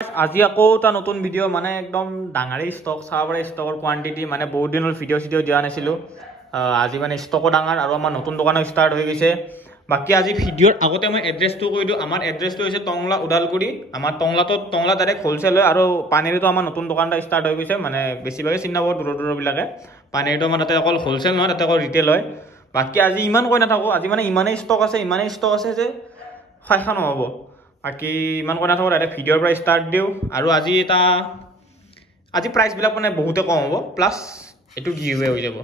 আজি আকৌ এটা নতুন ভিডিও মানে একদম ডাঙাৰী ষ্টক চাবৰে ষ্টকৰ কোৱান্টিটি মানে বহুত দিনৰ ভিডিও দিয়া নাছিলো আজি মানে ষ্টকো ডাঙৰ আৰু আমাৰ নতুন দোকানো ষ্টাৰ্ট হৈ গৈছে বাকি আজি ভিডিওৰ আগতে মই এড্ৰেছটো কৈ দিও আমাৰ এড্ৰেছটো হৈছে টংলা উদালগুৰি আমাৰ টংলা ডাইৰেক্ট হোলসেল হয় আৰু পানীৰটো আমাৰ নতুন দোকানটা ষ্টাৰ্ট হৈ গৈছে মানে বেছিভাগে চিনাব দূৰ বিলাকে পানীৰটো আমাৰ তাতে অকল হোলসেল নহয় তাতে অকল ৰিটেল হয় বাকি আজি ইমান কৈ নাথাকো আজি মানে ইমানেই ষ্টক আছে যে ফাইখা নহব বাকি ইমান কোনা থাকো ডাইৰেক্ট ভিডিওৰ পৰা ষ্টাৰ্ট দিও আৰু আজি প্ৰাইস বিলাক মানে বহুতে কম হ'ব প্লাস এটো গিভৱে হৈ যাব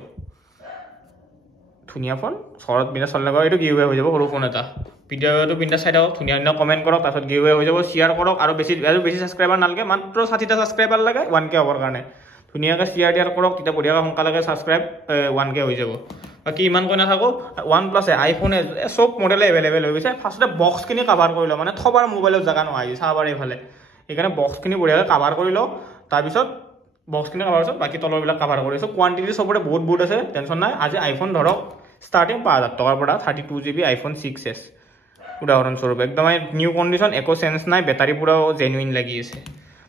ধুনিয়া ফোন শৰৎ বিনা চল লগা এটো গিভৱে হৈ যাব সৰু ফোন এটা ভিডিওটো পিনটা চাই দাও ধুনিয়া কমেন্ট কৰক তাৰছত গিভৱে হৈ যাব শেয়াৰ কৰক আৰু বেছি সাবস্ক্ৰাইবাৰ নালগে মাত্ৰ 60টা সাবস্ক্ৰাইবাৰ লাগে 1k হবৰ কাৰণে ধুনিয়াকে শেয়াৰ কৰক কিটা বঢ়িয়াকৈ সোনকালে সাবস্ক্ৰাইব 1k হৈ যাব বাকি ইমান কোনা থাকো OnePlus আইফোন সব মডেলে अवेलेबल হৈ গৈছে ফাৰ্স্টে বক্স কিনি কভাৰ কৰি ল মানে থবাৰ মোবাইলৰ জায়গা নহয় চাবাৰ এইফালে এখানে বক্স কিনি বঢ়িয়াকৈ কভাৰ কৰি ল তাৰ পিছত বক্স কিনি কভাৰ হৈছে বাকি তলৰ বিলাক কভাৰ কৰিছো কোৱান্টিটি সবৰে বহুত আছে টেনশন নাই আজি আইফোন ধৰক স্টাৰ্টিং 5000 টাকাৰ পৰা 32GB আইফোন 6s উদাহৰণ স্বৰূপ একদম নিউ কন্ডিশন একো সেন্স নাই ব্যাটাৰি পুৰো জেনুইন লাগি আছে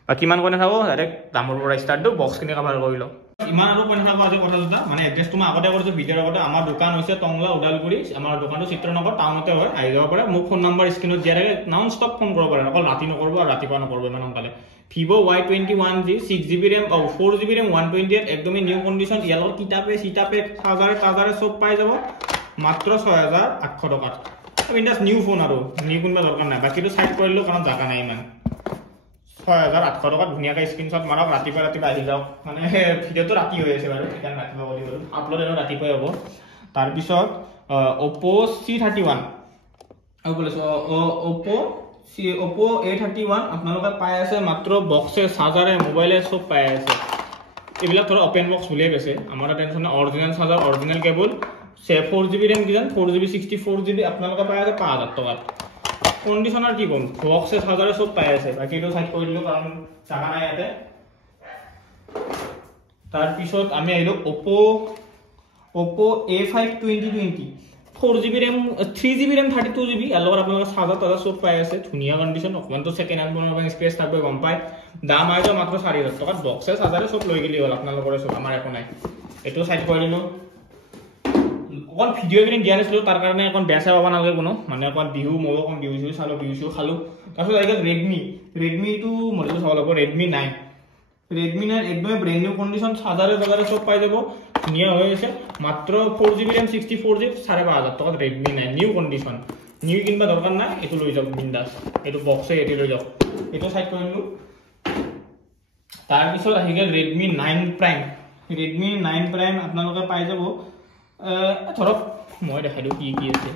বাকি ইমান কোনে থাকো ডাইৰেক্ট দামৰ পৰা স্টাৰ্ট দিও বক্স কিনি কভাৰ কৰি ল ইমান আৰু কোনে থাকো আজি কথা জটা মানে এড্ৰেছ তুমি আগতে কৰিছো ভিডিওৰ আগতে আমাৰ দোকান হৈছে টংলা উদালগুৰি আমাৰ দোকানটো চিত্ৰনগৰ টাউনতে হয় আহি যাব পাৰে মোক ফোন নম্বৰ স্ক্ৰিনত দিয়া থাকে নন স্টপ ফোন কৰিব পাৰে অকল ৰাতি নকৰব আৰু ৰাতিপুৱা নকৰব ইমান সোনকালে Vivo Y21G 6GB RAM और 4GB RAM 128 एकदमै নিউ কন্ডিশন ইয়ালৰ কিতাপে চাৰ্জাৰে সব পাই যাব মাত্ৰ 6800 টকাত উইন্ডোজ নিউ ফোন আৰু নিউ কোনবা দৰকাৰ নাই বাকিটো সাইড কৰিলো কাৰণ জাগা নাই ইমান 6800 টকাত ধুনিয়াকৈ স্ক্ৰিনশ্বট মাৰক ৰাতিপুৱা আহি যাওক মানে ভিডিওটো ৰাতি হৈ আছে বাৰু এটা ৰাতিপুৱা কৰি গলো আপলোড এনো ৰাতিপুৱা হ'ব তাৰ পিছত Oppo C31 আৰু বলেছো Oppo A31 আপোনালোকে পাই আছে মাত্ৰ বক্সে চাৰ্জাৰে মোবাইলে সব পাই আছে এইবিলাক ধৰ ওপেন বক্স বুলিয়ে কৈছে আমাৰ tension original charger original cable 4GB RAM কিজান 4GB 64GB আপোনালোকে পাই আছে 5000 টকাত কন্ডিশনার কি কম বক্সে চাৰ্জাৰে সব পাই আছে বাকি এটো সাইড কৰি দিলো কাৰণ জাগা নাই ইয়াতে তাৰ পিছত আমি আইলো Oppo A5 2020 4GB RAM 3GB RAM 32GB এলগৰ আপোনালোকে চাৰ্জাৰ সব পাই আছে ধুনিয়া কন্ডিশন অকমানটো সেকেন্ড হ্যান্ড বনাব স্পেস থাকবে গম পাই দাম আইছো মাত্ৰ 4000 টকাত বক্সে চাৰ্জাৰে সব লৈ গলি হল আপোনালোকৰ সব আমাৰ একো নাই এটো সাইড কৰি দিলো অকল ভিডিও কিনে দিয়া নাছিলো তাৰ কাৰণে এখন বেসা পাবা নালগে কোনো মানে অকল বিহু মই অকল বিহু চালো বিহু খালো তাৰছত আইগল Redmi টু মডেল চাব লাগিব Redmi 9 একদম ব্ৰ্যান্ড নিউ কন্ডিশন চাৰ্জাৰে সব পাই যাব ধুনিয়া হৈ আছে মাত্ৰ 4GB RAM 64GB 5500 টকাত Redmi 9 নিউ কন্ডিশন নিউ কিনবা দৰকাৰ নাই এটো লৈ যাওক বিন্দাস এটো বক্সে এটো লৈ যাওক এটো সাইড কৰিলো তাৰ পিছত আহি গল Redmi 9 Prime আপোনালোকে পাই যাব ধৰক মই দেখাই দিও কি আছে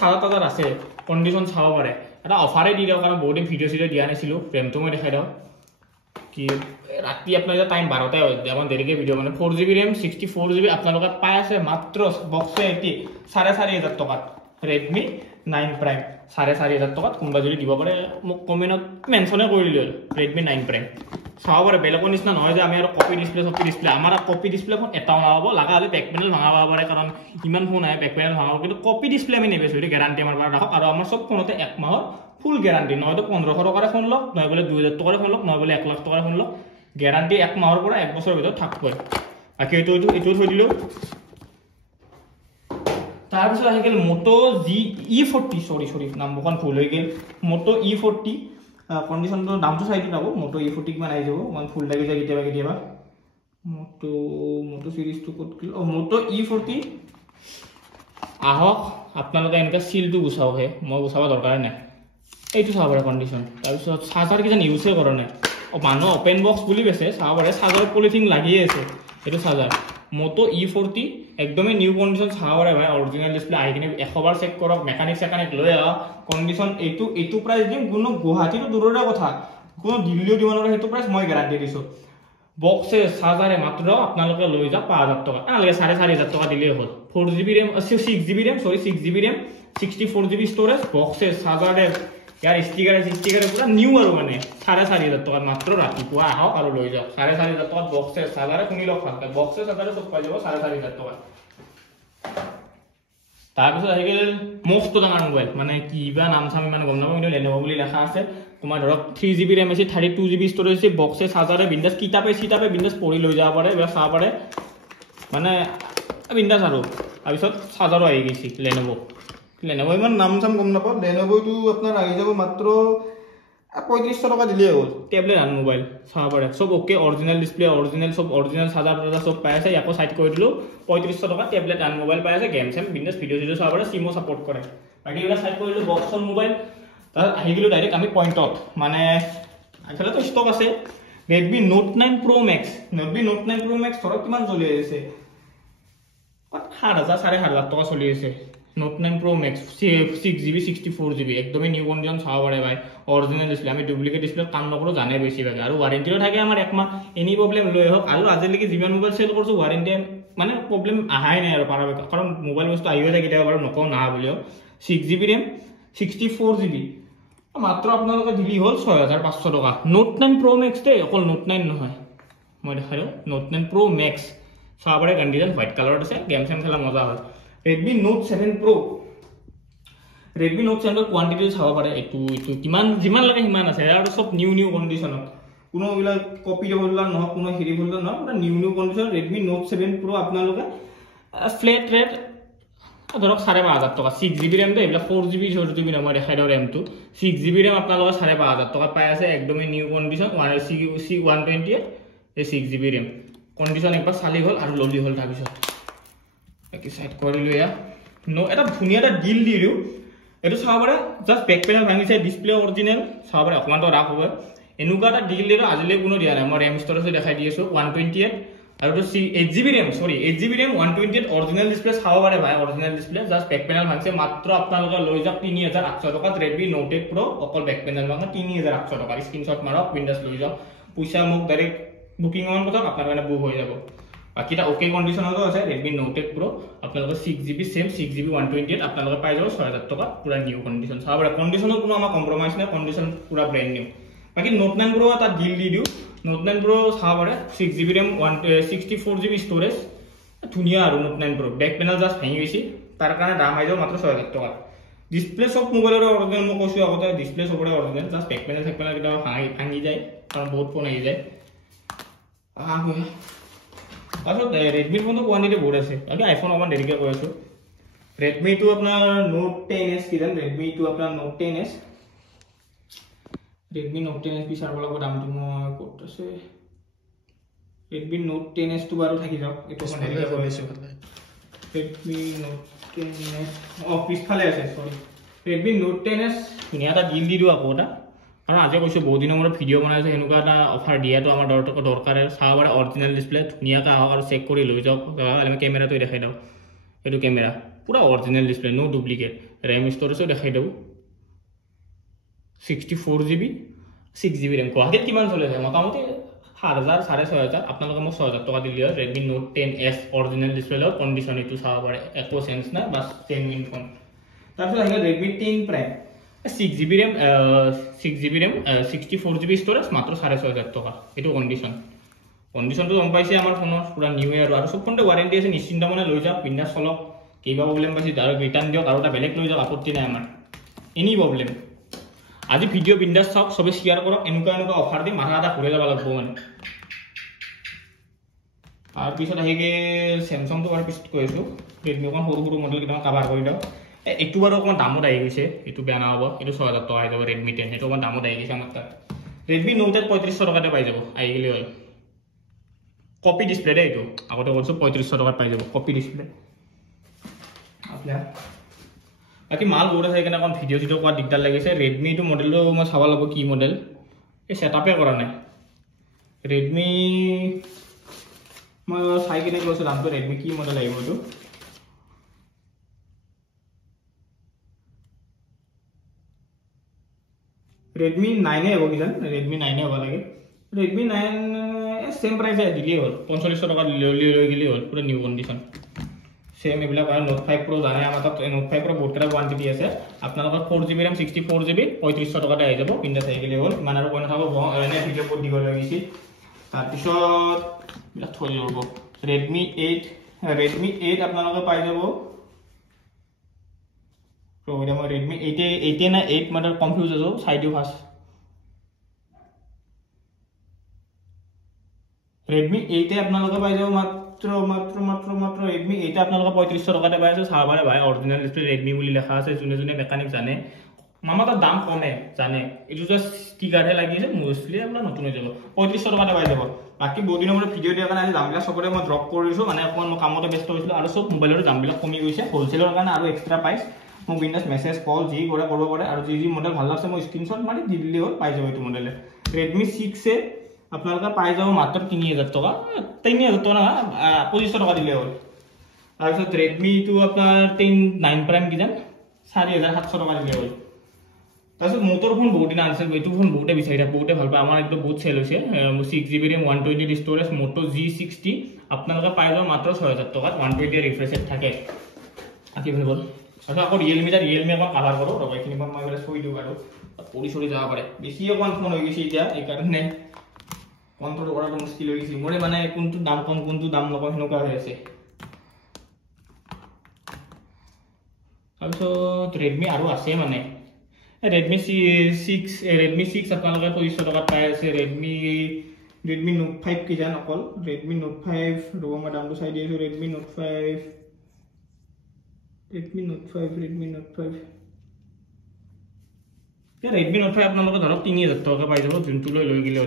চাৰ্জাৰ আছে কন্ডিশন চাব পাৰে এটা অফাৰে দি দিও কাৰণ বহুত ভিডিও দিয়া নাছিলো ফ্ৰেমটো মই দেখাই দাও কি ৰাতি আপোনালোকে টাইম 12টাই হৈ যায় দেৰিকে ভিডিও মানে 4GB RAM 64GB আপোনালোকে পাই আছে মাত্ৰ বক্সে 4500 টকাত Redmi 9 Prime 4500 টকাত কোনবা যদি দিব পাৰে মোক কমেন্টত মেনশনে কৰি দিলে Redmi 9 Prime চাব পাৰে বেলেগৰ নিচিনা নহয় যে আমি আৰু কপি ডিসপ্লে আমাৰ কপি ডিসপ্লে ফোন এটাও নাপাব লাগা হলে বেক প্যানেল ভাঙা পাব পাৰে কাৰণ ইমান ফোন আহে বেক প্যানেল ভাঙাব কিন্তু কপি ডিসপ্লে আমি নেবেছো এটো গ্যাৰান্টি আমাৰ পৰা ৰাখক আৰু আমাৰ সব ফোনতে 1 মাহৰ ফুল গ্যাৰান্টি নহয়তো 1500 টকাৰ ফোন লওক নহয় বলে 2000 টকাৰ ফোন লওক নহয় বলে 1 লাখ টকাৰ ফোন লওক গ্যাৰান্টি 1 মাহৰ পৰা 1 বছৰৰ ভিতৰত থাকবই বাকি এটো থৈ দিলো তাৰ পিছত আহি গেল Moto E40 সৰি নামখন ভুল হৈ গেল Moto E40 কন্ডিশনটো দামটো চাইটো যাব Moto E40 কিমান আই যাব মান ফুল লাগি যায় কেতিয়াবা Moto সিরিজটো কত কি Moto E40 আহক আপোনালোকে এনেকা সিলটো গুছাও হে মই গুছাবা দৰকাৰ নাই এইটো চাবৰে কন্ডিশন তাৰ পিছত চাৰ্জাৰ কিজান ইউজে কৰা নাই মানুহ ওপেন বক্স বুলি বেছে চাবৰে চাৰ্জাৰ পলিথিন লাগি আছে এটো চাৰ্জাৰ Moto E40 একদমই নিউ কন্ডিশন চাবৰে ভাই অৰিজিনাল ডিসপ্লে আই কিনে 100 বাৰ চেক কৰক মেকানিক লৈ আ কন্ডিশন এইটো প্ৰাইস দিম কোনো গুৱাহাটীটো দূৰৰে কথা কোনো দিল্লীও দিব নোৱাৰে হেতু প্ৰাইস মই গ্যাৰান্টি দিছো বক্সে চাৰ্জাৰে মাত্ৰ আপোনালোকে লৈ যা 5000 টকা নালাগে 4500 টকা দিলেই হ'ল 4GB RAM 6GB RAM 6GB RAM 64GB storage বক্সে চাৰ্জাৰে ইয়াৰ ষ্টিকাৰে পুৰা নিউ আৰু মানে 4500 টকা মাত্ৰ ৰাতিপুৱা আহক আৰু লৈ যাওক 4500 টকা বক্সে চাৰ্জাৰে শুনি লওক ফালকে বক্সে চাৰ্জাৰে সব পাই যাব 4500 টকা তাৰ পিছত আহি গেল মস্ত ডাঙৰ মোবাইল মানে কিবা নাম চাম ইমান গম নাপাওঁ কিন্তু Lenovo বুলি লেখা আছে তোমাৰ ধৰক 3GB RAM আছে 32GB ষ্টৰেজ আছে বক্সে চাৰ্জাৰে বিন্দাছ কিতাপে বিন্দাছ পঢ়ি লৈ যাব পাৰে বা চাব পাৰে মানে বিন্দাছ আৰু তাৰপিছত চাৰ্জাৰো আহি গৈছে Lenovo ইমান নাম চাম গম নাপাওঁ Lenovo টো আপোনাৰ আহি যাব মাত্ৰ 3500 টকা দিলেই হ'ল টেবলেট আৰু মোবাইল চাব পাৰে সব ওকে অৰিজিনাল ডিসপ্লে অৰিজিনাল সব অৰিজিনাল চাৰ্জাৰ সব পাই আছে ইয়াকো সাইড কৰি দিলো 3500 টকা টেবলেট আৰু মোবাইল পাই আছে গেম চেম বিন্দাছ ভিডিও চাব পাৰে সিমো সাপোৰ্ট কৰে বাকি এটা সাইড কৰি দিলো বক্সৰ মোবাইল তাত আহি গলো ডাইৰেক্ট আমি পইণ্টত মানে আসলে তো ষ্টক আছে Redmi Note 9 Pro Max ধৰক কিমান চলি আছে 7000 7500 টকা চলি আছে Note 9 Pro Max 6GB 64GB একদমই নিউ কন্ডিশন চাব পাৰে ভাই অৰিজিনাল ডিসপ্লে আমি ডুপ্লিকেট ডিসপ্লে কাম নকৰো জানে বেছি ভাগে আৰু ওয়াৰেন্টিও থাকে আমাৰ এক মাহ এনি প্ৰবলেম লৈ হক আৰু আজিলৈকে যিমান মোবাইল সেল কৰিছো ওয়াৰেন্টি মানে প্ৰবলেম আহাই নাই আৰু পাৰাবে কাৰণ মোবাইল বস্তু আহিও থাকে কেতিয়াবা বাৰু নকও না বুলিও 6GB RAM 64GB মাত্ৰ আপোনালোকে দিলি হল 6500 টকা Note 9 Pro Max তে অকল Note 9 নহয় মই দেখালো Note 9 Pro Max চাবৰে কন্ডিশন হোৱাইট কালাৰত আছে গেম চেম খেলা মজা হয় Redmi Note 7 Pro কোৱান্টিটি চাব পাৰে এটো কিমান লাগে হিমান আছে আৰু সব নিউ কন্ডিশনত কোনো বিলা কপি হলা নহয় কোনো হেৰি হলা নহয় পুৰা new condition Redmi Note 7 Pro আপোনালোকে ফ্ল্যাট ৰেট ধৰক 5500 টকা 6GB RAM তো এবিলা 4GB 4GB মই দেখাই দাও RAM তো 6GB RAM আপোনালোকে 5500 টকা পাই আছে একদমই নিউ কন্ডিশন 128 এই 6GB RAM কন্ডিশন একবার চালি হল আৰু ললি হল তাৰ পিছত কি সাইড কৰিলো ইয়া নো এটা ধুনিয়া এটা ডিল দিলো এটো চাব পাৰে জাস্ট বেক প্যানেল ভাঙিছে ডিসপ্লে অৰিজিনাল চাব পাৰে অকমান তো ৰাখ হ'ব এনুকা এটা ডিল দিলো আজিলে কোনো দিয়া নাই মই RAM ষ্টৰেজ দেখাই দি আছো 128 আৰু তো 8GB RAM 8GB RAM 128 original display চাব পাৰে ভাই original display just back panel ভাঙিছে মাত্ৰ আপোনালোকে লৈ যাওক 3800 টকা Redmi Note 8 Pro অকল বেক প্যানেল ভাঙা 3800 টকা স্ক্ৰিনশ্বট মাৰক উইন্ডোজ লৈ যাওক পইচা মোক ডাইৰেক্ট বুকিং অন কথা আপোনাৰ কাৰণে বুক হৈ যাব বাকি এটা ওকে কন্ডিশনতো আছে Redmi Note 8 Pro আপোনালোকে 6GB সেম 6GB 128 আপোনালোকে পাই যাব 6000 টকা পুৰা নিউ কন্ডিশন চাবৰে কন্ডিশনৰ কোনো আমাৰ কম্প্ৰমাইজ নাই কন্ডিশন পুৰা ব্র্যান্ড নিউ বাকি Note 9 Pro এটা ডিল দি দিও Note 9 Pro চাবৰে 6GB RAM 64GB storage ধুনিয়া আৰু Note 9 Pro back panel just ভাঙি গৈছে তাৰ কাৰণে দাম আই যাব মাত্ৰ 6000 টকা ডিসপ্লে সব মোবাইলৰ অৰিজিনাল মই কৈছো আগতে ডিসপ্লে সবৰে অৰিজিনাল জাস্ট ব্যাক প্যানেল কিটা ভাঙি যায় কাৰণ বহুত ফোন আহি যায় Also, Redmi phone quantity board আছে আগে iPhone অকমান দেৰিকে কৈ আছো Redmi to আপোনাৰ Note 10s কিদান Redmi to আপোনাৰ Note 10s Redmi Note 10s বিচাৰ বলা দামটো মই ক'ত আছে Redmi Note 10s to বাৰু থাকি যাওক এটো অকমান দেৰিকে কৈ আছো Redmi Note 10s পিছফালে আছে সৰি Redmi Note 10s ধুনিয়াটা ডিল দি দিও আকৌ এটা কাৰণ আজি কৈছো বহুত দিনৰ মূৰত ভিডিও বনাইছো হেনুকা এটা অফাৰ দিয়াটো আমাৰ দৰকাৰ চাবৰ অৰিজিনাল ডিসপ্লে ধুনিয়াকা আহক আৰু চেক কৰি লৈ যাওক আমি ক্যামেৰাটো দেখাই দাও এটো ক্যামেৰা পুৰা অৰিজিনাল ডিসপ্লে নো ডুপ্লিকেট RAM ষ্টৰেজও দেখাই দাও 64GB 6GB RAM কোৱাকে কিমান চলে আছে মোটামুটি 7000 6500 আপোনালোকে মোক 6000 টকা দিলি Redmi Note 10s original display লৰ কন্ডিশন এটো চাব পাৰে একো সেন্স না বাস 10 মিনিট ফোন তাৰপিছত আহিল Redmi 10 Prime 6GB RAM 64GB storage মাত্ৰ 6500 টকা এটো কন্ডিশনটো গম পাইছে আমাৰ ফোনৰ পুৰা নিউ ইয়াৰ আৰু সব ফোনতে ওয়াৰেন্টি আছে নিশ্চিন্ত মানে লৈ যাওক বিনা চলক কিবা প্ৰবলেম পাইছে ডাইৰেক্ট ৰিটাৰ্ন দিয়ক আৰু এটা বেলেগ লৈ যাওক আপত্তি নাই আমাৰ এনি প্ৰবলেম আজি ভিডিও বিন্দাস চাওক সবে শেয়াৰ কৰক এনেকুৱা অফাৰ দি মাথা এটা ঘুৰে যাব লাগব মানে আৰু পিছত আহিগে Samsung তো আৰু পিছত কৈছো Redmi কোন সৰু মডেল কিটা কভাৰ কৰি দাও এটো বাৰু অকমান দামত আহি গৈছে এটো বেয়া না হ'ব এটো 6000 টকা আহি যাব Redmi 10 এটো অকমান দামত আহি গৈছে আমাৰ তাত Redmi Note 3500 টকাতে পাই যাব আহি গলি হয় কপি ডিসপ্লে দে এটো আগতে কৈছো 3500 টকাত পাই যাব কপি ডিসপ্লে আপলা বাকি মাল বহুত আছে কেনে কোন ভিডিও কোৱা দিগদাৰ লাগিছে Redmi টো মডেলটো মই চাব লাগব কি মডেল এই সেটআপে কৰা নাই Redmi মই চাই কিনে কৈছো দামটো Redmi কি মডেল আহিব তো Redmi 9 হ'ব কিজান Redmi 9 হ'ব লাগে Redmi 9 সেম প্ৰাইস দিলি হ'ল 4500 টকা লৈ গলি হ'ল পুৰা নিউ কন্ডিশন সেম এবিলা পায় Note 5 Pro জানে আমাৰ তাত Note 5 Pro বহুত কেটা কোৱান্টিটি আছে আপোনালোকৰ 4GB RAM 64GB 3500 টকাতে আহি যাব পিনটা চাই গলি হ'ল মানে আৰু কোন থাকব এনে ভিডিও বহুত দিব লাগিছে তাৰ পিছত বিলা থৈ ল'ব Redmi 8 আপোনালোকে পাই যাব তো এটা মই Redmi 8 না 8 মানে কনফিউজ আছো চাই দিও ফাস্ট Redmi 8 আপোনালোকে পাই যাব মাত্ৰ Redmi 8 আপোনালোকে 3500 টকাতে পাই আছে চাবাৰে ভাই অৰিজিনাল ডিসপ্লে Redmi বুলি লেখা আছে যোনে মেকানিক জানে মামাটা দাম কমে জানে এটো জাস্ট স্টিকাৰহে লাগিছে মোষ্টলি আপোনাৰ নতুন হৈ যাব 3500 টকাতে পাই যাব বাকি বহুত দিনৰ মূৰত ভিডিও দিয়া কাৰণে আজি দামবিলাক সবৰে মই ড্ৰপ কৰিছো মানে অকমান কামতে ব্যস্ত হৈছিল আৰু সব মোবাইলৰ দামবিলাক কমি গৈছে হোলসেলৰ কাৰণে আৰু এক্সট্ৰা প্ৰাইস মই বিন্দাস মেসেজ কল যি কৰে কৰিব পাৰে আৰু যি মডেল ভাল লাগছে মই স্ক্ৰিনশ্বট মাৰি দি দিলে হ'ল পাই যাব এইটো মডেলে Redmi 6 এ আপোনালোকে পাই যাব মাত্ৰ 3000 টকা 3000 টকা 2500 টকা দিলে হ'ল তাৰপিছত Redmi টো আপোনাৰ 9 Prime কিজান 4700 টকা দিলে হ'ল তাৰপিছত মোটৰ ফোন বহুত দিন আনছে এইটো ফোন বহুতে বিচাৰি থাকে বহুতে ভাল পায় আমাৰ একদম বহুত চেল হৈছে 6GB RAM 128 storage Moto G60 আপোনালোকে পাই যাব মাত্ৰ 6000 টকাত 120 ৰিফ্ৰেশ ৰেট থাকে আকি ভাল বল আচ্ছা আকৌ Realme আকৌ কভাৰ কৰো ৰবা এখিনি মই এবাৰ থৈ দিও আৰু পৰি যাব পাৰে বেছি অকন ফোন হৈ গৈছে এতিয়া এই কাৰণে কন্ট্ৰোল কৰাটো মুশকিল হৈ গৈছে মোৰে মানে কোনটো দাম কম কোনটো দাম নকম হেনকা হৈ আছে তাৰপিছত Redmi আৰু আছে মানে Redmi 6 আপোনালোকে 2500 টকাত পাই আছে Redmi Note 5 কি জান অকল Redmi Note 5 ৰবা মই দামটো চাই দিছো Redmi Note 5 Redmi Note 5 আপোনালোকে ধৰক 3000 টকা পাই যাব যোনটো লৈ গিলে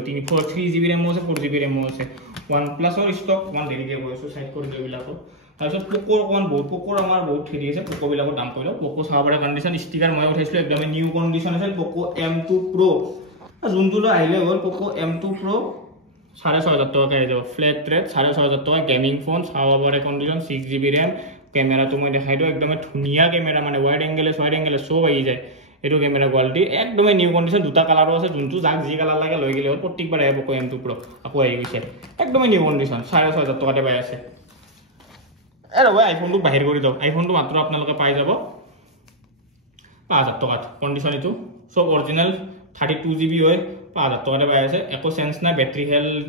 3GB RAM আছে 4GB RAM আছে OnePlus ৰ ষ্টক মান দেৰিকে গৈছো সাইড কৰি দেবিলাকো তাৰপিছত Poco আমাৰ বহুত হেৰি আছে Poco বিলাকৰ দাম কইলো Poco সাবাৰে কন্ডিশন ষ্টিকাৰ মই উঠাইছিল একদম নিউ কন্ডিশন আছে Poco M2 Pro যোনটো আহিলে হ'ল Poco M2 Pro 6500 টকা আহি যাব ফ্ল্যাট ৰেট 6500 টকা গেমিং ফোন সাবাৰে কন্ডিশন 6GB RAM ক্যামেৰাটো মই দেখাই দিও একদম ধুনিয়া ক্যামেৰা মানে ওয়াইড এংগেল সব আহি যায় এটো ক্যামেৰা কোৱালিটি একদম নিউ কন্ডিশন দুটা কালাৰো আছে যোনটো যাক যি কালাৰ লাগে লৈ গিলে প্ৰত্যেকবাৰ আহে Poco M2 Pro আকৌ আহি গৈছে একদম নিউ কন্ডিশন 6500 টকাতে পাই আছে ৰবা আইফোনটো বাহিৰ কৰি দাও আইফোনটো মাত্ৰ আপোনালোকে পাই যাব 5000 টকাত কন্ডিশন এটো সব অৰিজিনাল 32GB হয় 5000 টকাতে পাই আছে একো সেন্স না ব্যাটাৰি হেলথ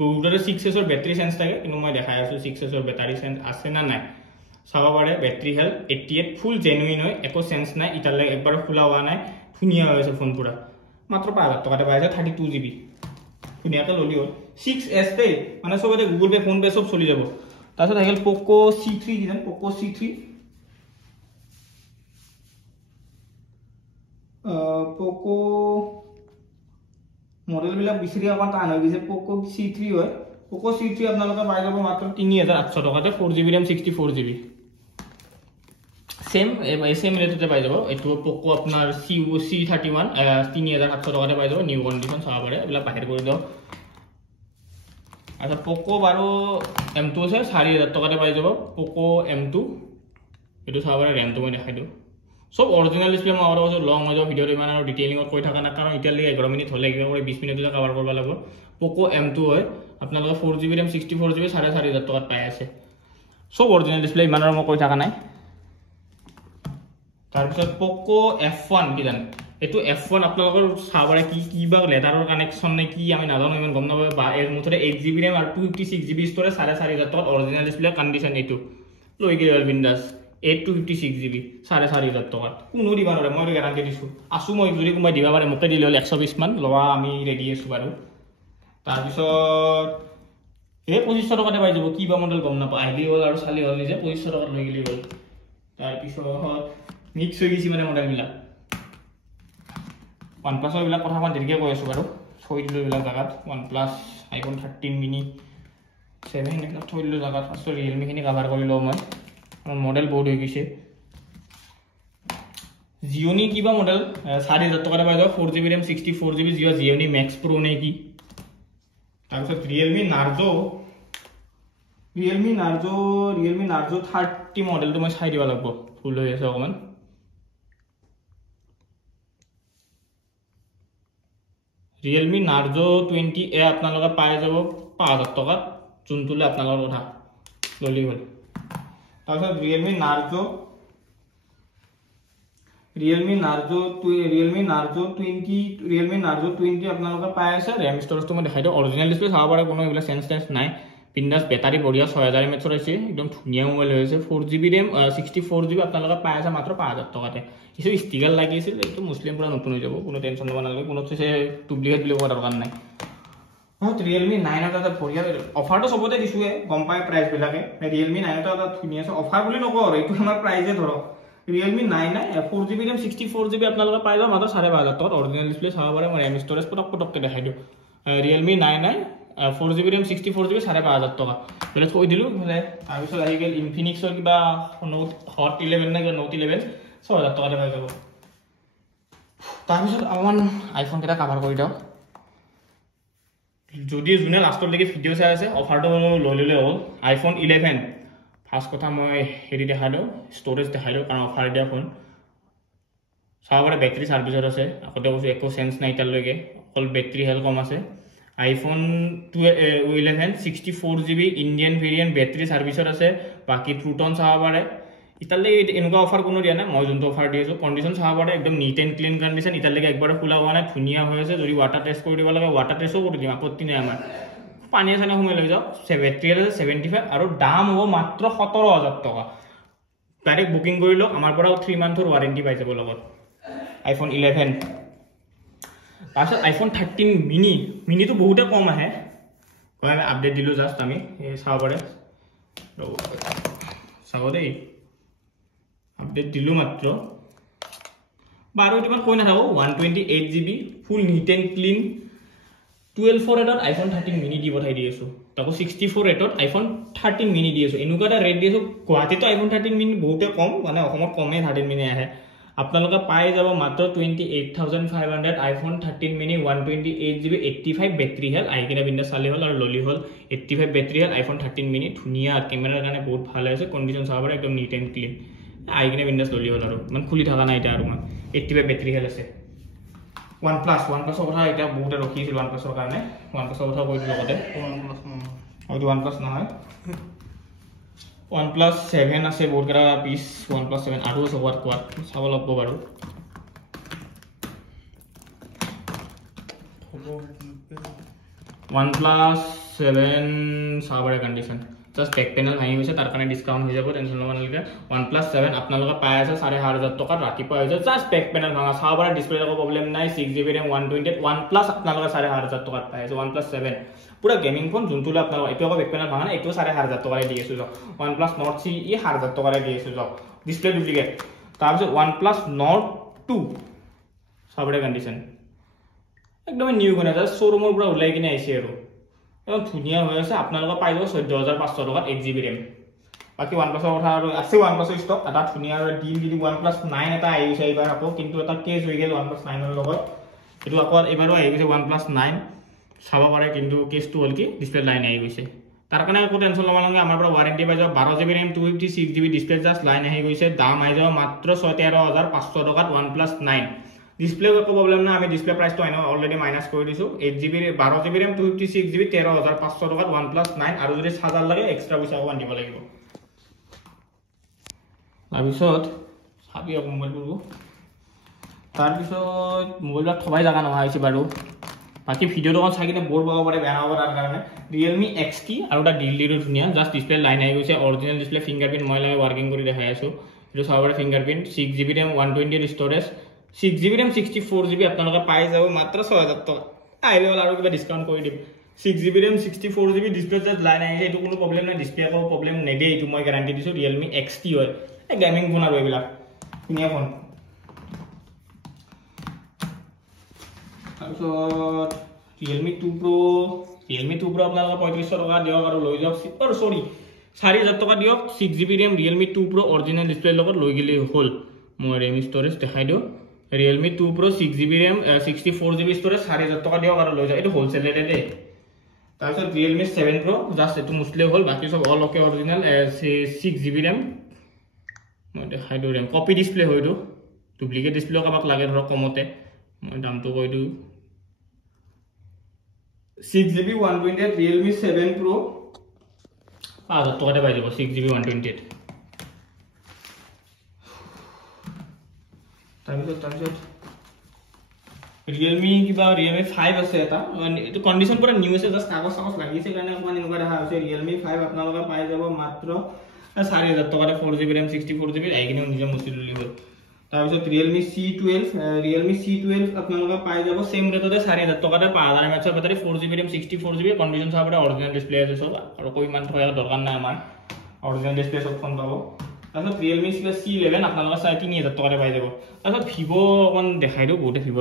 বহুতৰে 6s ৰ ব্যাটাৰি সেন্স থাকে কিন্তু মই দেখাই আছো 6s ৰ ব্যাটাৰি সেন্স আছে না নাই চাবা পাৰে ব্যাটাৰি হেলথ 88 ফুল জেনুইন হয় একো সেন্স নাই ইটালে একবাৰ খোলা হোৱা নাই ধুনিয়া হৈছে ফোন পুৰা মাত্ৰ 5000 টকাতে পাই আছে 32GB ধুনিয়াকে ললি হ'ল 6s তে মানে সবতে গুগল পে ফোন পে সব চলি যাব তাৰপিছত আহিল Poco C3 কিজান Poco C3 Poco model বিলাক বিচৰি অকন টান হৈ গৈছে Poco C3 হয় Poco C3 আপোনালোকে পাই যাব মাত্ৰ 3800 টকাতে 4GB RAM 64GB সেম ৰেটতে পাই যাব এটো Poco আপোনাৰ C31 3700 টকাতে পাই যাব নিউ কন্ডিশন চাবাৰে এলা বাহিৰ কৰি দাও আচ্ছা Poco বাৰো M2 আছে 4000 টকাতে পাই যাব Poco M2 এটো চাবাৰে RAM তো মই দেখাই দিও সব অৰিজিনাল ডিসপ্লে মই আৰু লং হৈ যাব ভিডিওটো ইমান আৰু ডিটেইলিংত কৈ থাকা না কাৰণ ইটালি 11 মিনিট হলে কিবা কৰি 20 মিনিটতে কভাৰ কৰিব লাগিব Poco M2 হয় আপোনালোকে 4GB RAM 64GB 4500 টকাত পাই আছে সব অৰিজিনাল ডিসপ্লে ইমান আৰু মই কৈ থাকা নাই তাৰপিছত Poco F1 কি জান এটো F1 আপোনালোকৰ সাবাৰে কি বা লেটাৰৰ কানেকশন নাই কি আমি নাজানো ইমান গম নাপাব বা এৰ মধ্যে 8GB RAM R 256GB storage 4500 টকাত অৰিজিনাল ডিসপ্লে কন্ডিশন এটো লৈ গিল বিন্দাস 8 to 56GB 4500 টকাত কোনো দিবা নৰে মই গ্যাৰান্টি দিছো আসু মই যদি কোমাই দিবা পাৰে মকে দিলে 120 মান লৱা আমি ৰেডি আছো বাৰু তাৰ পিছত এই 2500 টকাতে পাই যাব কি বা মডেল গম নাপা আইলি হল আৰু চালি হল নিজে 2500 টকাত লৈ গিলি হল তাৰ পিছত মিক্স হৈ গিছি মানে মডেল বিলাক OnePlus বিলাক কথা মান দেৰিকে কৈ আছো বাৰু থৈ দিলো বিলাক জাগাত OnePlus iPhone 13 mini 7 বিলাক থৈ দিলো জাগাত আসলে Realme খিনি কভাৰ কৰি লও মই মডেল বহুত হৈ গৈছে Xiaomi কিবা মডেল 4000 টকাতে পাই যাব 4GB RAM 64GB Xiaomi Max Pro নে কি তাৰপিছত Realme Narzo 30 মডেলটো মই চাই দিবা লাগব ফুল হৈ আছে অকমান Realme Narzo 20A আপোনালোকে পাই যাব 5000 টকাত যোনটোলে আপোনালোকৰ কথা ললি হ'ল তাৰপিছত Realme Narzo 20 আপোনালোকে পাই আছে RAM storage তো মই দেখাই দিও অৰিজিনাল ডিসপ্লে চাবা পাৰে কোনো এগুলা সেন্স নাই পিন্দাস ব্যাটারি বঢ়িয়া 6000 mAh আছে একদম ধুনিয়া মোবাইল হৈছে 4GB RAM 64GB আপোনালোকে পাই আছে মাত্ৰ 5000 টকাতে কিছু ষ্টিকাৰ লাগিছিল এটো মুসলিম পুৰা নতুন হৈ যাব কোনো টেনচন লব নালাগে কোনো চেছে ডুপ্লিকেট বুলি কোৱা দৰকাৰ নাই Realme 9 এটা বঢ়িয়া অফাৰটো সবতে দিছোৱে গম পাই প্ৰাইস বিলাকে Realme 9 এটা ধুনীয়া আছে অফাৰ বুলি নকওঁ আৰু এইটো আমাৰ প্ৰাইসে ধৰক Realme 9 4GB RAM 64GB আপোনালোকে পাই যাব মাত্ৰ 5500 টকাত অৰিজিনাল ডিসপ্লে চাব পাৰে মই RAM ষ্টৰেজ পটককে দেখাই দিও Realme 9 4GB RAM 64GB 5500 টকা বলে থৈ দিলো বলে তাৰপিছত আহি গেল Infinixৰ কিবা Note Hot 11 নে Note 11 6000 টকাতে পাই যাব তাৰপিছত আমাৰ আইফোন কেটা কভাৰ কৰি দাও যদি জুনে লাষ্টৰ লৈকে ভিডিও চাই আছে অফাৰটো লৈ ললে হ'ল আইফোন 11 ফাৰ্স্ট কথা মই হেৰি দেখালো ষ্টৰেজ দেখালো কাৰণ অফাৰ দিয়া ফোন চাবৰে বেটাৰি সাৰ্ভিসৰ আছে আগতে কৈছো একো সেন্স নাই তালৈকে অকল বেটাৰি হেল কম আছে iPhone 11 64GB Indian variant battery সাৰ্ভিসৰ আছে বাকি ট্ৰুটন চাবৰে ইতালে এনেকুৱা অফাৰ কোনো দিয়া নাই মই যোনটো অফাৰ দিছো কন্ডিশন চাবৰে একদম নীট এন্ড ক্লিন কন্ডিশন ইতালে একবাৰ খোলা হোৱা নাই ধুনিয়া হৈ আছে যদি ওয়াটাৰ টেষ্ট কৰি দিব লাগে ওয়াটাৰ টেষ্টও কৰি দিম আপত্তি নাই আমাৰ পানী চানা সময় লৈ যাও 75 আৰু দাম হ'ব মাত্ৰ 17000 টকা ডাইৰেক্ট বুকিং কৰিলো আমাৰ পৰা 3 মান্থৰ ওয়াৰেন্টি পাই যাব লগত আইফোন 11 পাছত আইফোন 13 মিনি তো বহুতে কম আহে কয় আমি আপডেট দিলো জাস্ট আমি চাব পাৰে চাব দেই আপডেট দিলো মাত্ৰ বাৰো ইমান কই না থাকো 128GB full neat and clean 12 ৰেটত আইফোন 13 মিনি দি পঠাই দি আছো তাকো 64 ৰেটত আইফোন 13 মিনি দি আছো এনেকুৱা এটা ৰেট দি আছো গুৱাহাটীতো আইফোন 13 মিনি বহুতে কম মানে অসমত কমে 13 মিনি আহে আপোনালোকে পাই যাব মাত্ৰ 28500 আইফোন 13 মিনি 128GB 85 বেটাৰি হেল আইকিনা বিন্দা চালে হল আৰু ললি হল 85 বেটাৰি হেল আইফোন 13 মিনি ধুনিয়া কেমেৰাৰ কাৰণে বহুত ভাল আছে কন্ডিশন চাবৰে একদম নিট এন্ড ক্লিন আইকিনা বিন্দা ললি হল আৰু মানে খুলি থাকা নাই এটা আৰু 85 বেটাৰি হেল আছে OnePlus কথা এটা বহুত ৰখি আছিল OnePlusৰ কাৰণে OnePlusৰ কথা কৈছো লগতে OnePlus নহয় OnePlus 7 আছে বহুত কৰা পিস OnePlus 7 আৰু সবত কোৱা চাব লাগব বাৰু OnePlus 7 সাবৰে কন্ডিশন জাস্ট ব্যাক প্যানেল হাই হৈছে তাৰ কাৰণে ডিসকাউন্ট হৈ যাব টেনশন লব নালাগে OnePlus 7 আপোনালোকে পাই আছে 4500 টকা ৰাতিপুৱা হৈছে জাস্ট ব্যাক প্যানেল ভাঙা সাবৰে ডিসপ্লে একো প্ৰবলেম নাই 6GB RAM 128 OnePlus আপোনালোকে 4500 টকাত পাই আছে OnePlus 7 পুরা গেমিং ফোন যোনটো আপোনালোকে এটো ব্যাক প্যানেল ভাঙা এটো 4500 টকাৰে দি আছো OnePlus Nord C ই 1000 টকাৰে দি আছো ডিসপ্লে ডুপ্লিকেট তাৰপিছত OnePlus Nord 2 সাবৰে কন্ডিশন একদম নিউ কোনা জাস্ট শোৰুমৰ পৰা উলাই কিনে আইছে আৰু একদম ধুনিয়া হৈ আছে আপোনালোকে পাই যাব 14500 টকাত 8GB RAM বাকি OnePlus কথা আৰু আছে OnePlus ষ্টক এটা ধুনিয়া ডিল দি OnePlus 9 এটা আইছে এইবাৰ আকৌ কিন্তু এটা কেস হৈ গেল OnePlus 9 ৰ লগত এটো আকৌ এবাৰো আহি গৈছে OnePlus 9 চাব পাৰে কিন্তু কেসটো হল কি ডিসপ্লে লাইন আহি গৈছে তাৰ কাৰণে একো টেনশন লব নালাগে আমাৰ পৰা ওয়াৰেন্টি পাই যাব 12GB RAM 256GB display just line আহি গৈছে দাম আহি যাব মাত্ৰ 13500 টকাত OnePlus 9 ডিসপ্লে একো প্ৰবলেম না আমি ডিসপ্লে প্ৰাইসটো আইনো অলৰেডি মাইনাস কৰি দিছো 8GB 12GB RAM 256GB 13500 টকাত OnePlus 9 আৰু যদি চাৰ্জাৰ লাগে এক্সট্ৰা পইচা আন দিব লাগিব তাৰপিছত সাবি মোবাইল কৰিব তাৰপিছত মোবাইলত থবাই জাগা নহয় হৈছে বাৰু বাকি ভিডিওটো অন চাই কিনে বৰ পাব পাৰে বেয়া হ'ব তাৰ কাৰণে Realme XT আৰু এটা ডিল দিৰো ধুনিয়া জাস্ট ডিসপ্লে লাইন আহি গৈছে অৰিজিনাল ডিসপ্লে ফিংগাৰপ্ৰিন্ট মই লাগে ওয়াৰ্কিং কৰি দেখাই আছো এটো চাবৰে fingerprint 6GB RAM 128 storage 6GB RAM 64GB আপোনালোকে পাই যাব মাত্ৰ 6000 টকা আইলে আৰু কিবা ডিসকাউন্ট কৰি দিম 6GB RAM 64GB display just line আহিছে এটো কোনো প্ৰবলেম নাই ডিসপ্লে একো প্ৰবলেম নেদে এটো মই গ্যাৰান্টি দিছো Realme XT হয় এই গেমিং ফোন আৰু এইবিলাক ধুনিয়া ফোন তাৰপিছত Realme 2 Pro আপোনালোকে 3500 টকা দিয়ক আৰু লৈ যাওক সৰি 4000 টকা দিয়ক 6GB RAM Realme 2 Pro original display লগত লৈ গিলে হল মই RAM ষ্টৰেজ দেখাই দিও Realme 2 Pro 6GB RAM 64GB storage 4000 টকা দিয়ক আৰু লৈ যাওক এটো হোলসেল ৰেটে দে তাৰপিছত Realme 7 Pro জাস্ট এটো মুছলে হল বাকি সব all okay original 6GB RAM মই দেখাই দিও RAM কপি ডিসপ্লে হয়তো ডুপ্লিকেট ডিসপ্লে কাবাক লাগে ধৰক কমতে মই দামটো কৈ দিও 6GB 128 Realme 7 Pro 5000 টকাতে পাই যাব 6GB 128 তাৰপিছত Realme কিবা Realme 5 আছে এটা এটো কন্ডিশন পুৰা নিউ আছে জাস্ট কাগজ লাগিছে কাৰণে অকমান এনেকুৱা দেখা আছে Realme 5 আপোনালোকে পাই যাব মাত্ৰ 4000 টকাতে 4GB RAM 64GB আইকিনে নিজে মুছি ললি হল তাৰপিছত Realme C12 আপোনালোকে পাই যাব সেম ৰেটতে 4000 টকাতে 5000 mAh battery 4GB RAM 64GB condition চাবতে অৰিজিনাল ডিসপ্লে আছে সব আৰু কই মান থোৱা দৰকাৰ নাই আমাৰ অৰিজিনাল ডিসপ্লে সব ফোন পাব তাৰপিছত Realme C11 আপোনালোকে 3000 টকাতে পাই যাব তাৰপিছত Vivo অন দেখাই দিও বহুতে Vivo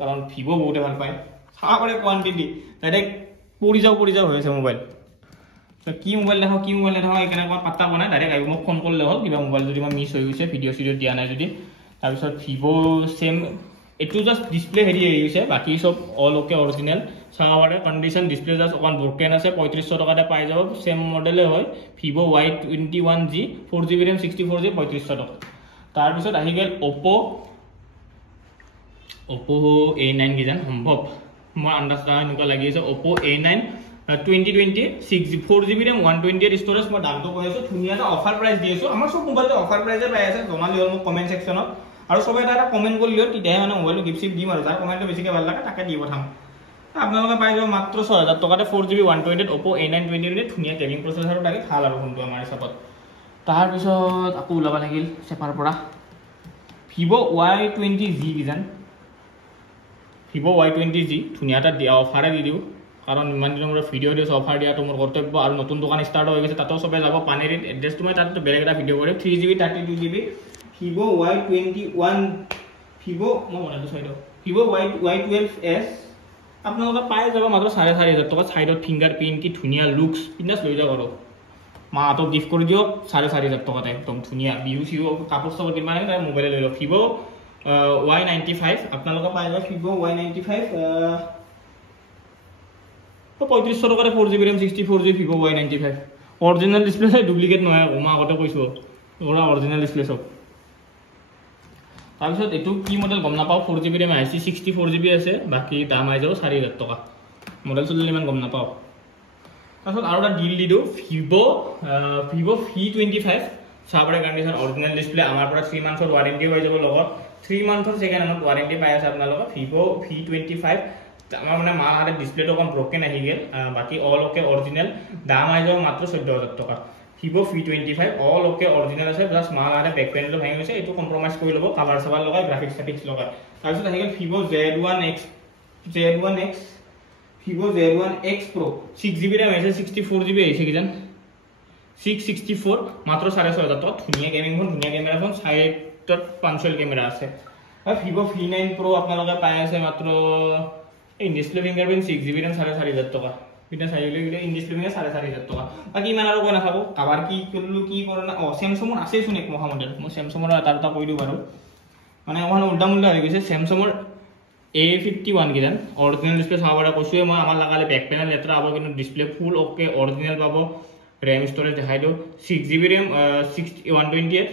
কাৰণ Vivo বহুতে ভাল পায় চাবৰে কোৱান্টিটি ডাইৰেক্ট পৰি যাও হৈ আছে মোবাইল তো কি মোবাইল দেখো এখানে কোন পাত্তা বনাই ডাইৰেক্ট আইব মোক ফোন করলে হল কিবা মোবাইল যদি মই মিস হৈ গৈছে ভিডিও দিয়া নাই যদি তাৰপিছত Vivo সেম এটু জাস্ট ডিসপ্লে হেৰি হৈছে বাকি সব অল ওকে অৰিজিনাল চাওয়ারে কন্ডিশন ডিসপ্লে জাস্ট অকন ব্রোকেন আছে 3500 টাকাতে পাই যাব সেম মডেলে হয় Vivo Y21G 4GB RAM 64GB 3500 টাকা তাৰপিছত আহি গেল Oppo A9 কিজান সম্ভৱ মই আন্দাজ কৰা এনেকুৱা লাগি আছে Oppo A9 2020 4GB RAM 128 storage মই দামটো কৈ আছো ধুনিয়া এটা অফার প্রাইস দি আছো আমাৰ সব মোবাইলতে অফাৰ প্ৰাইসে পাই আছে জনালি হল মোক কমেন্ট সেকশনত আৰু সবে এটা কমেন্ট কৰিলে তিতাহে মানে মোবাইল গিফট দিম আৰু যাৰ কমেন্টটো বেছিকে ভাল লাগে তাকে দি পঠাম আপোনালোকে পাই যাব মাত্ৰ 6000 টকাতে 4GB 128 Oppo A9 2020 ধুনিয়া গেমিং প্ৰসেসৰ থাকে ভাল আৰু ফোনটো আমাৰ হিচাপত তাৰ পিছত আকৌ ওলাবা লাগিল সেপাৰ পৰা Vivo Y20G কিজান Vivo Y20G ধুনিয়া এটা দিয়া অফাৰে দি দিও কাৰণ ইমান দিনৰ পৰা ভিডিও দিছ অফাৰ দিয়াটো মোৰ কৰ্তব্য আৰু নতুন দোকান ষ্টাৰ্ট হৈ গৈছে তাতো সবে যাব পানেৰিত এড্ৰেছটো মই তাতো বেলেগ এটা ভিডিও কৰিম 3GB 32GB Vivo Y21 Vivo মই মনটো চাই দিও Vivo Y12s আপোনালোকে পাই যাব মাত্ৰ 4500 টকা সাইডত ফিংগাৰপ্ৰিন্ট কি ধুনিয়া লুকস পিনাস লৈ যাব আৰু মাটো গিফট কৰি দিও 4500 টকাতে একদম ধুনিয়া বিহু সিও কাপোৰ সব কিমান তাই মোবাইল লৈ ল Vivo Y95 আপোনালোকে পাই যাব Vivo Y95 তো 3500 টাকাতে 4GB RAM 64GB Vivo Y95 original display আছে ডুপ্লিকেট নহয় ওমা আগতে কইছো ওরা অরিজিনাল ডিসপ্লে সব তাৰপিছত এটো কি মডেল গম নাপাও 4GB RAM আছে 64GB আছে বাকি দাম আই যাব 4000 টাকা মডেল চলিলে ইমান গম নাপাও তাৰপিছত আৰু এটা ডিল দিও Vivo V25 সাবৰে কন্ডিশন অৰিজিনাল ডিসপ্লে আমাৰ পৰা 3 মান্থৰ ওয়াৰেন্টি হৈ যাব লগত 3 মান্থৰ সেকেন্ড হ্যান্ড ওয়াৰেন্টি পাই আছে আপোনালোক Vivo V25 আমাৰ মানে মাৰ ডিসপ্লেটো কম ব্ৰোকেন আহি গেল বাকি অল ওকে অৰিজিনাল দাম আই যাব মাত্ৰ 14000 টাকা Vivo V25 all okay original আছে জাস্ট মাৰ ব্যাক প্যানেলটো ভাঙি গৈছে এটো কম্প্ৰোমাইজ কৰি লব কালাৰ সবাৰ লগাই গ্ৰাফিক্স সেটিংস লগাই তাৰপিছত আহি গেল Vivo Z1X Pro 6GB RAM আছে 64GB আছে কিজান 664 মাত্ৰ 6500 টাকা ধুনিয়া গেমিং ফোন ধুনিয়া ক্যামেৰা ফোন সাইডত পাঞ্চুৱেল ক্যামেৰা আছে আৰু Vivo V9 Pro আপোনালোকে পাই আছে মাত্ৰ এই ডিসপ্লে ফিঙ্গারপ্রিন্ট 6GB RAM 4500 টাকা এটা চাইলে গলে ইন ডিসপ্লে ফিঙ্গার 4500 টাকা বাকি মান আৰু কোন নাথাকো কাভার কি করলো কি করে না স্যামসাং আছে শুন এক মহা মডেল মই স্যামসাং এর এটা কই দিও বাৰু মানে ওখানে উল্টা মুল্টা হৈ গৈছে স্যামসাং এৰ A51 কিজান অৰিজিনাল ডিসপ্লে চাবৰা কৈছো মই আমাৰ লাগালে ব্যাক প্যানেল লেটৰা আব কিন্তু ডিসপ্লে ফুল ওকে অরিজিনাল পাব RAM স্টোরেজ দেখাই দিও 6GB RAM 128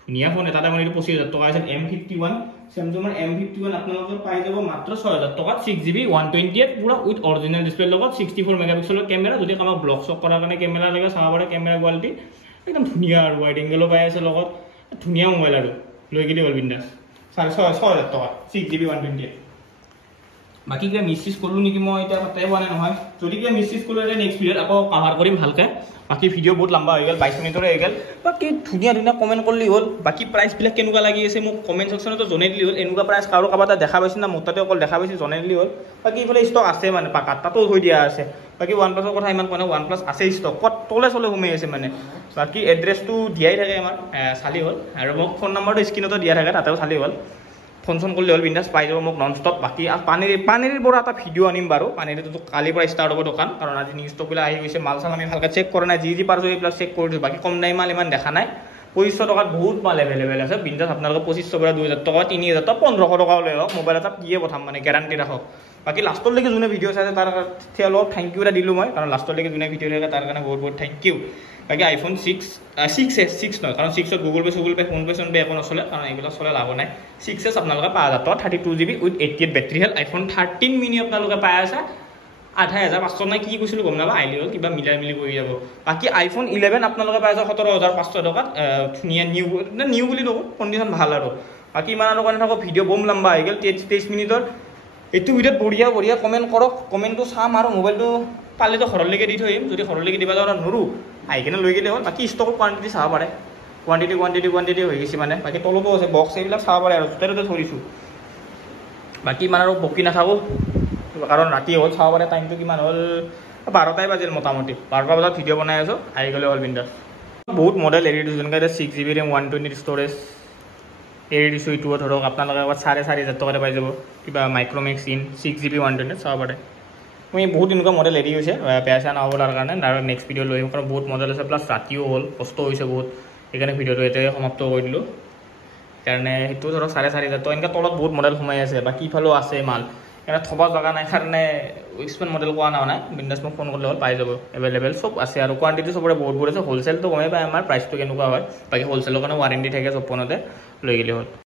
ধুনিয়া ফোন এটা মানে 25000 টাকা আছে M51 Samsung M51 আপোনালোকে পাই যাব মাত্ৰ 6000 টাকা 6GB 128 পুৰা উইথ অৰিজিনাল ডিসপ্লে লগত 64 মেগাপিক্সেলৰ ক্যামেৰা যদি কামা ব্লগ শট কৰাৰ কাৰণে ক্যামেৰা লাগে চাবৰে ক্যামেৰা কোৱালিটি একদম ধুনিয়া আৰু ওয়াইড এংগেলো পাই আছে লগত ধুনিয়া মোবাইল আৰু লৈ গিলি হ'ল বিন্দাস 6000 টাকা 6GB 128 বাকি কিবা মিসিস করলু নেকি মই এটা কথাই বনা নহয় যদি কিবা মিসিস করলে নেক্সট ভিডিওত আকৌ কভার কৰিম ভালকে বাকি ভিডিও বহুত লম্বা হৈ গেল 22 মিনিটৰ হৈ গেল বাকি ধুনিয়া কমেন্ট করলি হল বাকি প্রাইস বিলাক কেনুকা লাগি আছে মোক কমেন্ট সেকশনত জনাই দিলি হল এনুকা প্রাইস কাৰো কাবাটা দেখা পাইছি না মোটাতে অকল দেখা পাইছি জনাই দিলি হল বাকি ইফালে স্টক আছে মানে পাকাত তাতো হৈ দিয়া আছে বাকি OnePlus কথা ইমান কোনা OnePlus আছে স্টক কত তলে চলে ঘুমাই আছে মানে বাকি এড্ৰেছটো দিয়াই থাকে আমাৰ চালি হল আৰু মোক ফোন নম্বৰটো স্ক্ৰিনতো দিয়া থাকে তাতেও চালি হল ফোন করলে হল বিন্দাস পাই যাব মোক নন স্টপ বাকি পানির বড় একটা ভিডিও আনিম বাৰু পানিৰটো কালি পৰা স্টার্ট হ'ব দোকান কারণ আজি নিউজ টপিলা আহি গৈছে মাল চাল আমি ভালকে চেক কৰা নাই যি পাৰছো এইবিলাক চেক কৰি দিছো বাকি কম দাম মাল ইমান দেখা নাই 2500 টাকাত বহুত মাল এভেলেবল আছে বিন্দাস আপোনালোকে 2500 পৰা 2000 টাকা 3000 টাকা 1500 টাকা লৈ লওক মোবাইল এটা কিয়ে পঠাম মানে গ্যারান্টি ৰাখক বাকি লাষ্টৰ লৈকে যোনে ভিডিও চাইছে তাৰ থেলক থ্যাংক ইউ এটা দিলো মই কাৰণ লাষ্টৰ লৈকে যোনে ভিডিও চাইছে তাৰ কাৰণে বহুত বহুত থ্যাংক ইউ বাকি আইফোন 6s নহয় কাৰণ 6ত গুগল পে ফোন পে চন পে একো নচলে কাৰণ এইবিলাক চলে লাভ নাই 6s আপোনালোকে পাই যাব 32GB উইথ 88 বেটারি হেল আইফোন 13 মিনি আপোনালোকে পাই আছে 8500 নাই কি কৈছিল গম নাবা আইলি হল কিবা মিলাই মিলি কৰি যাব বাকি আইফোন 11 আপোনালোকে পাই আছে 17500 টাকাত ধুনিয়া নিউ বুলি নকো কন্ডিশন ভাল আৰু বাকি ইমান আৰু কাৰণে থাকো ভিডিও বম লম্বা হৈ গেল 23 মিনিটৰ এটো ভিডিওত বঢ়িয়া কমেন্ট কৰক কমেন্টটো চাম আৰু মোবাইলটো পালেতো ঘৰলৈকে দি থৈম যদি ঘৰলৈকে দিবা যাও নৰু আইকেনে লৈ গেলে হল বাকি স্টক কোয়ান্টিটি চাব পাৰে কোৱান্টিটি হৈ গৈছে মানে বাকী তলতো আছে বক্স এইবিলাক চাব পাৰে আৰু জোতাটোতে ধৰিছোঁ বাকী ইমান আৰু বকি নাথাকোঁ কাৰণ ৰাতি হ'ল চাব পাৰে টাইমটো কিমান হ'ল 12টাই বাজিল মোটামুটি 12টা বজাত ভিডিঅ' বনাই আছোঁ আহি গ'লে হ'ল বিন্দাছ বহুত মডেল এৰি দিছোঁ যেনেকৈ এতিয়া 6GB RAM 120 ষ্ট'ৰেজ এৰি দিছোঁ এইটো ধৰক আপোনালোকে ক'ৰবাত 4,500 টকাতে পাই যাব কিবা মাইক্ৰ'মেক্স ইন 6GB 120 চাব পাৰে মই বহুত এনেকুৱা মডেল এৰি হৈছে বেয়া চেয়া নহ'ব তাৰ কাৰণে আৰু নেক্সট ভিডিঅ' লৈ আহিম কাৰণ বহুত মডেল আছে প্লাছ ৰাতিও হ'ল কষ্ট হৈছে বহুত সেইকাৰণে ভিডিঅ'টো এতিয়াই সমাপ্ত কৰি দিলোঁ সেইকাৰণে সেইটো ধৰক 4,500 তো এনেকৈ তলত বহুত মডেল সোমাই আছে বাকী ইফালেও আছে মাল সেইকাৰণে থ'ব জগা নাই কাৰণে কিছুমান মডেল কোৱা নাই বিন্দাছ মোক ফোন কৰিলে হ'ল পাই যাব এভেইলেবল চব আছে আৰু কোৱান্টিটি চবৰে বহুত আছে হ'লচেলটো গমেই পায় আমাৰ প্ৰাইচটো কেনেকুৱা হয় বাকী হ'লচেলৰ কাৰণে ৱাৰেণ্টি থাকে চব ফোনতে লৈ গ'লে হ'ল